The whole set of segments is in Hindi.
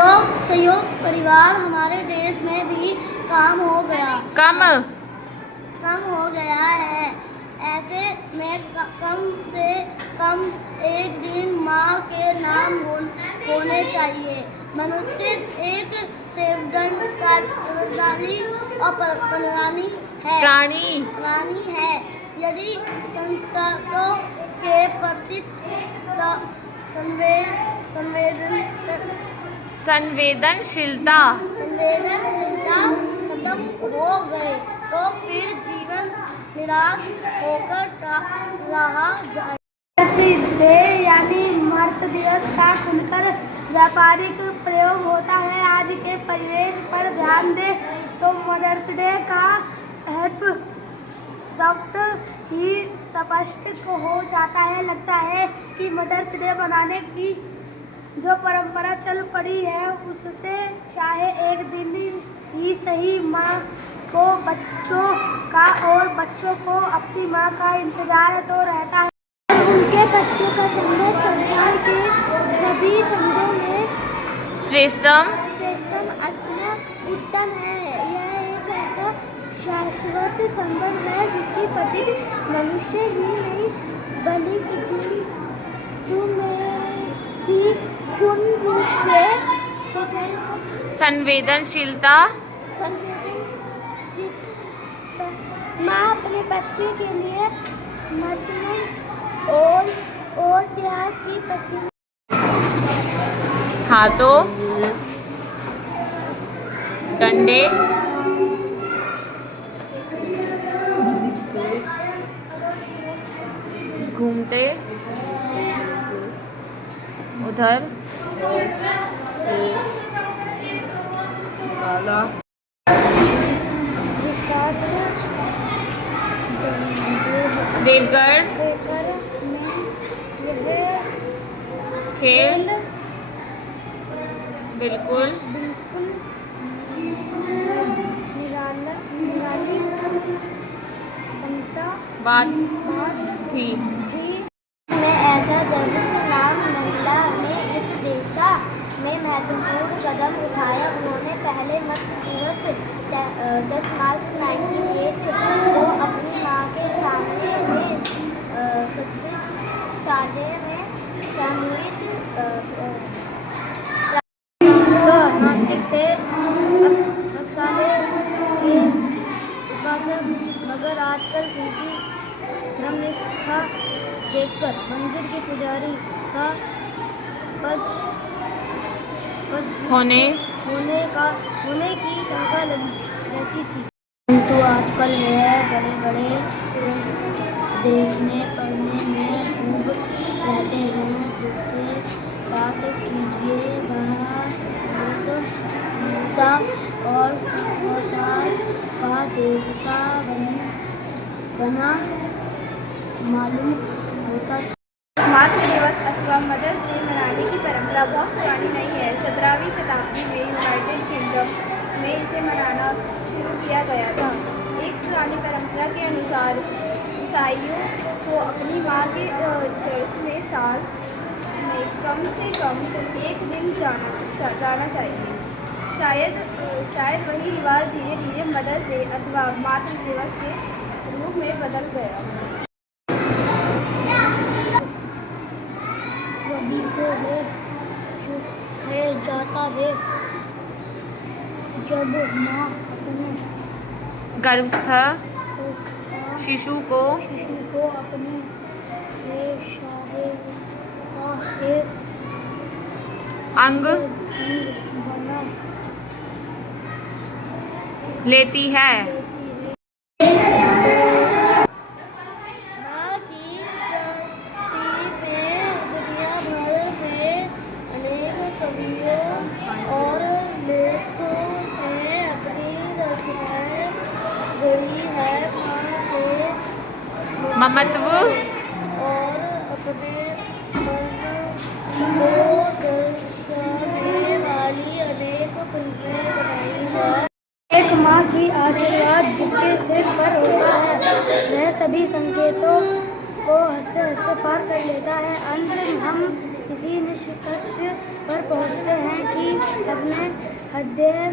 संयुक्त परिवार हमारे देश में भी कम हो गया है। ऐसे में कम से कम एक दिन माँ के नाम होने चाहिए। मनुष्य एक संवेदनशील और प्राणी है। यदि संस्कारों के प्रति संवेदनशीलता खत्म हो गए तो फिर जीवन निराश होकर रहा जाए। डे यानी मर्द दिवस का खुलकर व्यापारिक प्रयोग होता है। आज के परिवेश पर ध्यान दें तो मदर्स डे का महत्व शब्द ही स्पष्ट हो जाता है। लगता है कि मदर्स डे मनाने की जो परंपरा चल पड़ी है उससे चाहे एक दिन ही सही माँ को बच्चों का और बच्चों को अपनी माँ का इंतजार तो रहता है। उनके बच्चों का संबंध संसार के सभी संबंधों में श्रेष्ठतम अथवा उत्तम है। यह एक ऐसा शाश्वत संबंध है जिसकी प्रति मनुष्य ही नहीं बल्कि जीव में भी पूर्ण रूप से संवेदनशीलता माँ अपने बच्चे के लिए मतलब और त्याग की प्रति हाथों डंडे घूमते उधर देवगढ़ खेल बिल्कुल बात थी। में ऐसा जरूर नाम महिला ने इस दिशा में महत्वपूर्ण कदम उठाया। उन्होंने पहले मर्द दिवस 10 मार्च 1908 को अपनी माँ के सामने में सत्याचार्य में सामूहिक नास्तिक थे, नक्साले के उपासक, मगर आजकल उनकी धर्मनिष्ठा देखकर मंदिर के पुजारी का पद होने की शंका रहती थी। परंतु आजकल यह बड़े देखने पढ़ने में खूब रहते हैं। जिससे बात कीजिए वह मुद्दा और समाचार का देवता बना मालूम होता था। मातृ दिवस अथवा मदर्स डे मनाने की परंपरा बहुत पुरानी नहीं है। 17वीं शताब्दी में यूनाइटेड किंगडम में इसे मनाना शुरू किया गया था। एक पुरानी परंपरा के अनुसार ईसाइयों को अपनी माँ के चर्च में साल में कम से कम एक दिन जाना चाहिए। शायद वही रिवाज धीरे धीरे मदर्स डे अथवा मातृ दिवस के रूप में बदल गया। जाता है जब माँ अपने गर्भस्थ शिशु को अपने एक अंग बना लेती है। माँ की प्रस्तुति में दुनिया भर में अनेक कवियों और लेखकों ने अपनी रचनाएं गढ़ी है। माँ के ममत्व और अपने मन को दर्शाने वाली अनेक फिल्में बनाई है। एक माँ की आशीर्वाद जिसके सिर पर होता है वह सभी संकेतों को हंसते हंसते पार कर लेता है। अंत हम इसी निष्कर्ष पर पहुँचते हैं कि अध्ययन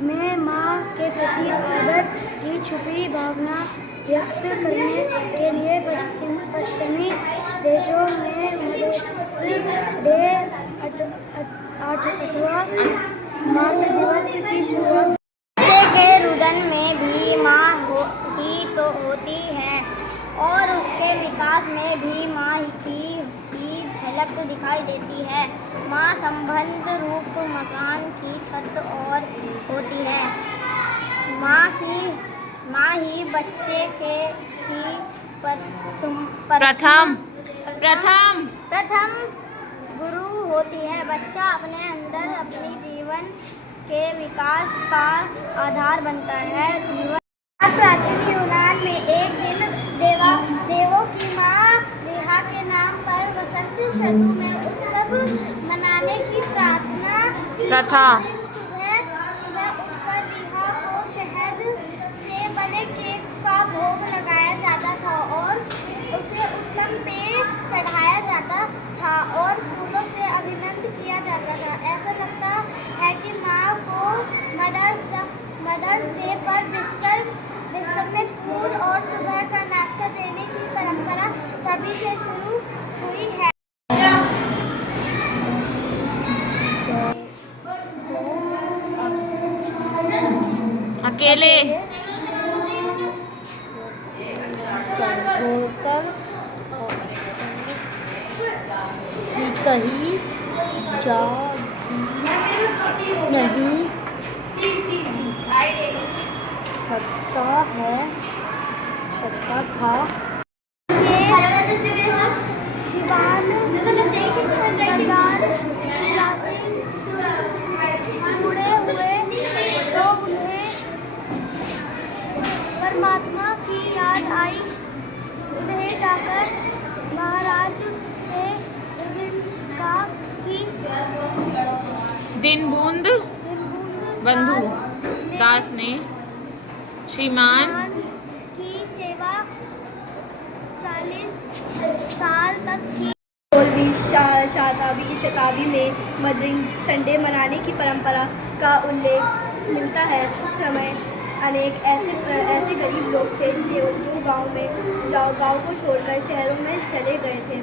में माँ के प्रति आदर की छुपी भावना व्यक्त करने के लिए पश्चिमी देशों में मदर्स डे 8वां मातृ दिवस की शुरुआत। बच्चे के रुदन में भी माँ ही तो होती है और उसके विकास में भी माँ की झलक दिखाई देती है। माँ संबंध रूप मकान की छत और होती है। माँ ही बच्चे की प्रथम गुरु होती है। बच्चा अपने अंदर अपनी जीवन के विकास का आधार बनता है। प्राचीन यूनान में एक दिन देवों की माँ रेहा के नाम पर वसंत ऋतु में उत्सव मनाने की प्रथा। सुबह उठकर रेहा को शहद से बने केक का भोग लगाया जाता था और उसे उत्तम पेय चढ़ाया जाता था और फूलों से अभिनंदन किया जाता था। ऐसा लगता है कि माँ को मदर्स डे पर बिस्तर में फूल और सुबह का नाश्ता देने की परंपरा तभी से शुरू हुई है। अकेले कहीं जा नहीं सकता था। जुड़े हुए तो उन्हें परमात्मा की याद आई। उन्हें जाकर महाराज से दीनबंधु दास ने श्रीमान की सेवा 40 साल तक की। 16वीं शताब्दी में मदरिंग संडे मनाने की परंपरा का उल्लेख मिलता है। उस समय अनेक ऐसे गरीब लोग थे जो गांव को छोड़कर शहरों में चले गए थे।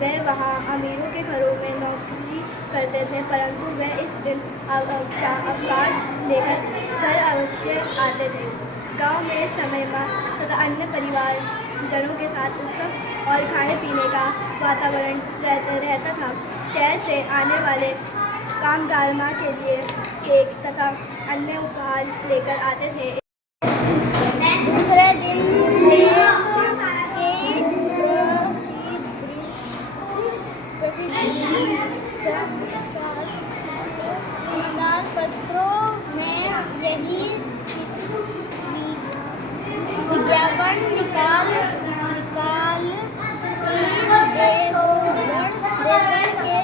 वे वहां अमीरों के घरों में नौकरी करते थे, परंतु वे इस दिन अवकाश लेकर घर अवश्य आते थे। गांव में समय माँ तथा अन्य परिवारजनों के साथ उत्सव और खाने पीने का वातावरण रहता था। शहर से आने वाले कामगार माँ के लिए केक तथा अन्य उपहार लेकर आते थे। दूसरे दिन समाचार पत्रों में यही विज्ञापन निकाल देवगण के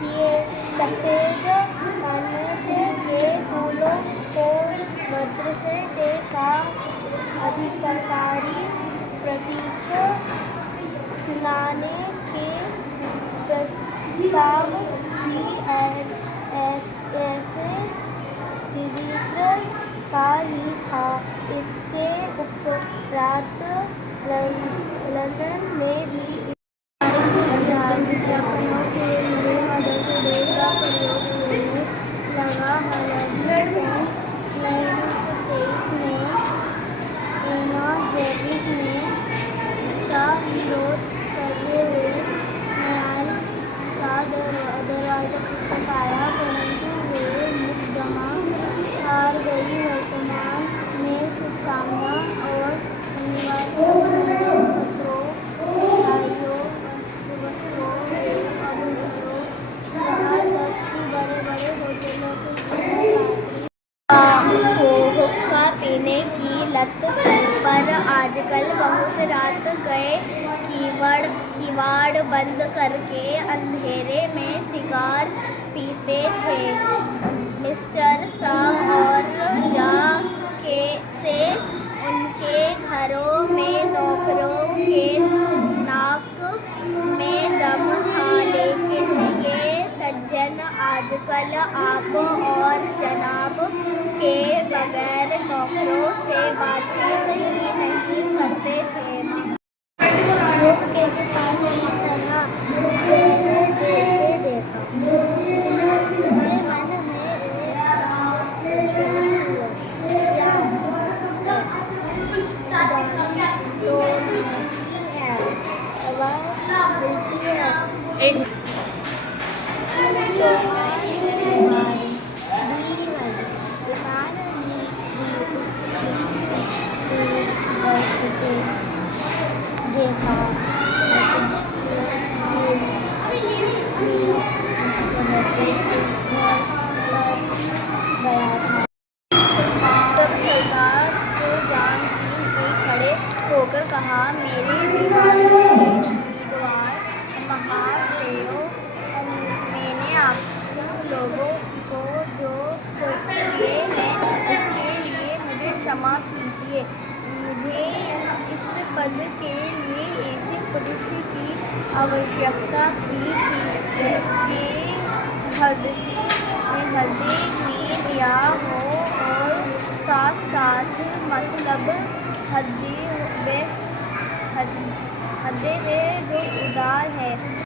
लिए सफेद के फूलों को मदरसे डे का अधिकारी प्रतीक चुनाने के प्रस्ताव भी ऐसे चरित्र का ही था। इसके उपरांत लंदन में भी विज्ञापनों के लिए मदरसे डे का प्रयोग होने लगा। हालांकि 1923 में एना जेविस ने इसका विरोध करते हुए न्यायालय का दरवाजा खटखटाया, परंतु वे मुकदमा हार गई। वर्तमान में शुभकामना और अनिवार्य पत्रों हुक्का पीने की लत पर आजकल बहुत रात गए किवाड़ बंद करके अंधेरे में सिगार पीते आजकल आप और जनाब के बगैर नौकरों से बातचीत ही नहीं करते थे। रोज के पास की तरह गहरे से देखा। उसके मन में एक ख्याल हुआ, तो नहीं है, हवा मिलती है। एक चौहान कुमारी बीवन कुमारनी देखा गया था। तब सरदार से जान सिंह ने खड़े होकर कहा, मेरे दीवाने उम्मीदवार महाशयों, मैंने आप लोगों को जो कष्ट दिए हैं उसके लिए मुझे क्षमा कीजिए। मुझे इस पद के लिए ऐसे पुरुष की आवश्यकता थी कि जिसके हृदय में दया हो और साथ साथ मतलब हृदय है जो उदार है।